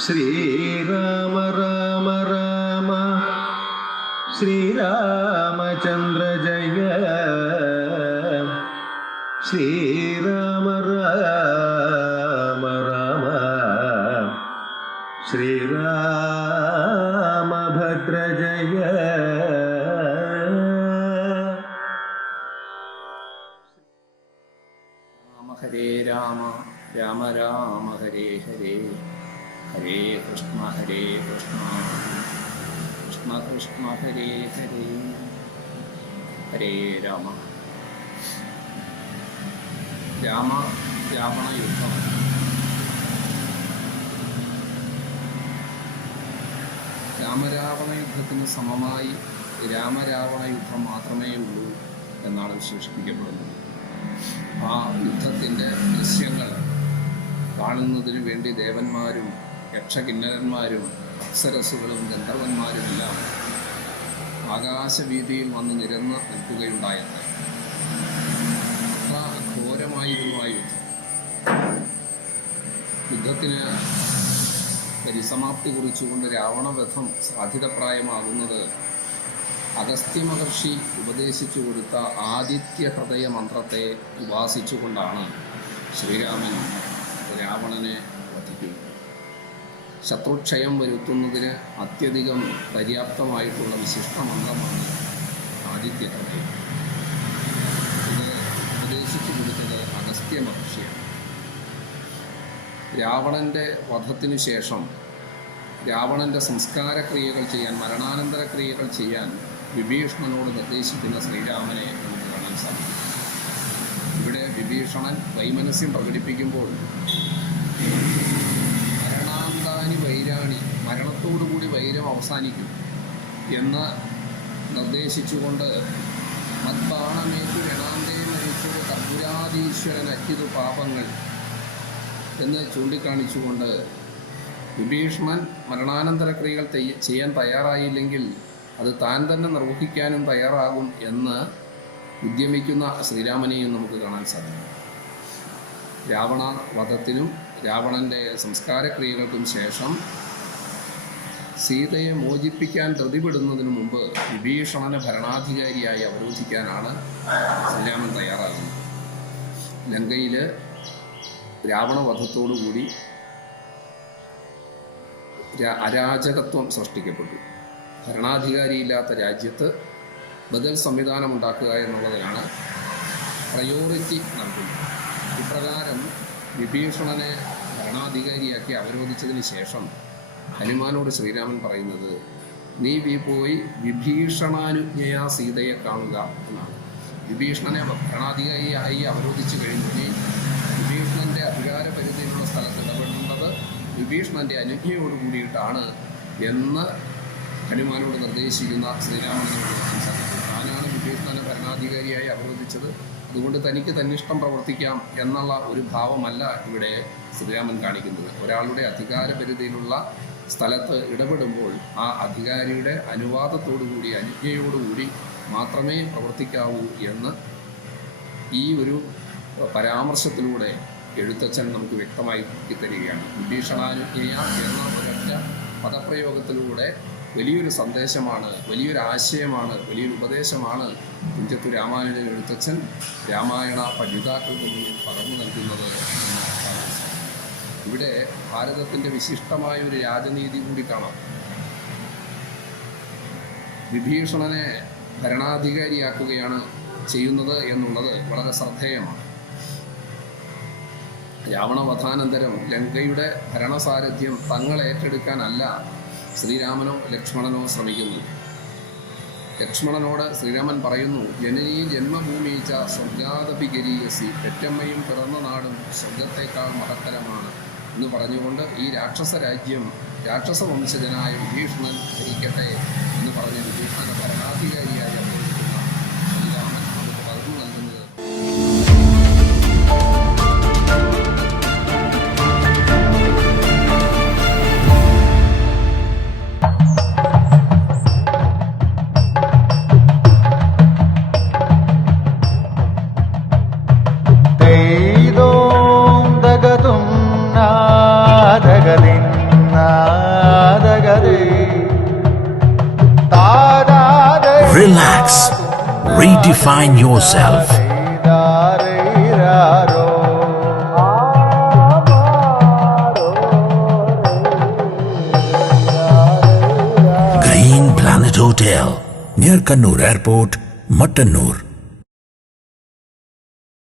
ശ്രീരാമ രാമ രാമ ശ്രീരാമചന്ദ്ര ജയ ശ്രീരാമ രാമ രാമ ശ്രീരാമഭദ്ര ജയ. ഹരേ രാമ രാമ രാമ ഹരേ ഹരേ ഹരേ കൃഷ്ണ കൃഷ്ണ കൃഷ്ണ ഹരേ ഹരേ ഹരേ രാമ. രാവണ യുദ്ധം രാമരാവണ യുദ്ധത്തിന് സമമായി രാമരാവണ യുദ്ധം മാത്രമേ ഉള്ളൂ എന്നാണ് വിശേഷിപ്പിക്കപ്പെടുന്നത്. ആ യുദ്ധത്തിൻ്റെ ദൃശ്യങ്ങൾ കാണുന്നതിനു വേണ്ടി ദേവന്മാരും യക്ഷകിന്നരന്മാരും അപ്സരസുകളും ഗന്ധർവന്മാരുമെല്ലാം ആകാശവീതിയിൽ വന്ന് നിരന്ന് നിൽക്കുകയുണ്ടായത്. അത്ര ഘോരമായിരുന്നു ആ യുദ്ധം. യുദ്ധത്തിന് പരിസമാപ്തി കുറിച്ചുകൊണ്ട് രാവണവധം സാധ്യതപ്രായമാകുന്നത് അഗസ്ത്യ മഹർഷി ഉപദേശിച്ചു കൊടുത്ത ആദിത്യ ഹൃദയ മന്ത്രത്തെ ഉപാസിച്ചുകൊണ്ടാണ് ശ്രീരാമൻ രാവണനെ വധിക്കുന്നത്. ശത്രുക്ഷയം വരുത്തുന്നതിന് അത്യധികം പര്യാപ്തമായിട്ടുള്ള വിശിഷ്ട മന്ത്രമാണ് ആദിത്യ ഹൃദയം. ഇത് ഉപദേശിച്ചു കൊടുത്തത് അഗസ്ത്യ മഹർഷിയാണ്. രാവണൻ്റെ വധത്തിനു ശേഷം രാവണൻ്റെ സംസ്കാരക്രിയകൾ ചെയ്യാൻ, മരണാനന്തര ക്രിയകൾ ചെയ്യാൻ വിഭീഷണനോട് നിർദ്ദേശിക്കുന്ന ശ്രീരാമനെ നമുക്ക് കാണാൻ സാധിക്കും. ഇവിടെ വിഭീഷണൻ വൈമനസ്യം പ്രകടിപ്പിക്കുമ്പോൾ മരണാന്താനി വൈരാണി, മരണത്തോടുകൂടി വൈരം അവസാനിക്കും എന്ന് നിർദ്ദേശിച്ചുകൊണ്ട് മദ്ബാണമേറ്റു രണാന്തേ മരിച്ചത് തമ്പുരാധീശ്വരൻ അച്യുത പാപങ്ങൾ എന്ന് ചൂണ്ടിക്കാണിച്ചുകൊണ്ട് വിഭീഷണൻ മരണാനന്തര ക്രിയകൾ ചെയ്യാൻ തയ്യാറായില്ലെങ്കിൽ അത് താൻ തന്നെ നിർവഹിക്കാനും തയ്യാറാകും എന്ന് ഉദ്യമിക്കുന്ന ശ്രീരാമനെയും നമുക്ക് കാണാൻ സാധിക്കും. രാവണ വധത്തിനും രാവണൻ്റെ സംസ്കാരക്രിയകൾക്കും ശേഷം സീതയെ മോചിപ്പിക്കാൻ ധൃതിപ്പെടുന്നതിന് മുമ്പ് വിഭീഷണനെ ഭരണാധികാരിയായി അവരോധിക്കാനാണ് ശ്രീരാമൻ തയ്യാറാകുന്നത്. ലങ്കയിൽ രാവണവധത്തോടുകൂടി അരാജകത്വം സൃഷ്ടിക്കപ്പെട്ടു. ഭരണാധികാരിയില്ലാത്ത രാജ്യത്ത് ബദൽ സംവിധാനം ഉണ്ടാക്കുക എന്നുള്ളതിനാണ് പ്രയോറിറ്റി നൽകുന്നത്. ഇപ്രകാരം വിഭീഷണനെ ഭരണാധികാരിയാക്കി അവരോധിച്ചതിന് ശേഷം ഹനുമാനോട് ശ്രീരാമൻ പറയുന്നത്, നീ പോയി വിഭീഷണാനുജ്ഞയാ സീതയെ കാണുക എന്നാണ്. വിഭീഷണനെ ഭരണാധികാരിയായി അവരോധിച്ചു കഴിഞ്ഞാൽ വിഭീഷണൻ്റെ അധികാര പരിധിയിലുള്ള സ്ഥലത്ത് ഇടപെടേണ്ടത് വിഭീഷണൻ്റെ അനുജ്ഞയോട് കൂടിയിട്ടാണ് എന്ന് ഹനുമാനോട് നിർദ്ദേശിക്കുന്ന ശ്രീരാമനോട് സംസാരിച്ചു. താനാണ് വിഭീഷണനെ ഭരണാധികാരിയായി അവരോധിച്ചത്, അതുകൊണ്ട് തനിക്ക് തന്നിഷ്ടം പ്രവർത്തിക്കാം എന്നുള്ള ഒരു ഭാവമല്ല ഇവിടെ ശ്രീരാമൻ കാണിക്കുന്നത്. ഒരാളുടെ അധികാര പരിധിയിലുള്ള സ്ഥലത്ത് ഇടപെടുമ്പോൾ ആ അധികാരിയുടെ അനുവാദത്തോടുകൂടി അനുജ്ഞയോടുകൂടി മാത്രമേ പ്രവർത്തിക്കാവൂ എന്ന് ഈ ഒരു പരാമർശത്തിലൂടെ എഴുത്തച്ഛൻ നമുക്ക് വ്യക്തമായി തരികയാണ്. വിഭീഷണാനുജ്ഞയ എന്ന ഒരൊറ്റ പദപ്രയോഗത്തിലൂടെ വലിയൊരു സന്ദേശമാണ്, വലിയൊരു ആശയമാണ്, വലിയൊരു ഉപദേശമാണ് തുഞ്ചത്തു രാമാനുജൻ എഴുത്തച്ഛൻ രാമായണ പഠിതാക്കൾക്ക് മുന്നിൽ പകർന്നു നൽകുന്നത്. ഇവിടെ ഭാരതത്തിൻ്റെ വിശിഷ്ടമായ ഒരു രാജനീതി കൂടി കാണാം. വിഭീഷണനെ ഭരണാധികാരിയാക്കുകയാണ് ചെയ്യുന്നത് എന്നുള്ളത് വളരെ ശ്രദ്ധേയമാണ്. രാവണവധാനന്തരം ലങ്കയുടെ ഭരണസാരഥ്യം തങ്ങളേറ്റെടുക്കാനല്ല ശ്രീരാമനോ ലക്ഷ്മണനോ ശ്രമിക്കുന്നു. ലക്ഷ്മണനോട് ശ്രീരാമൻ പറയുന്നു, ജനനീ ജന്മഭൂമിച്ച സ്വർഗാദപിഗരീയസി, പെറ്റമ്മയും പിറന്ന നാടും സ്വർഗത്തേക്കാൾ മഹത്തരമാണ് എന്ന് പറഞ്ഞുകൊണ്ട് ഈ രാക്ഷസ വംശജനായ വിഭീഷണൻ ഭരിക്കട്ടെ എന്ന് പറഞ്ഞ് വിഭീഷണനെ ഭരണാധികാരിയായി അവതരിപ്പിക്കുന്ന ശ്രീരാമൻ നമുക്ക് പകർന്നു നൽകുന്നത്. ദഗതും നാദഗതിന്ന Relax. Redefine yourself. Green Planet Hotel, near Kannur Airport, Mattannur.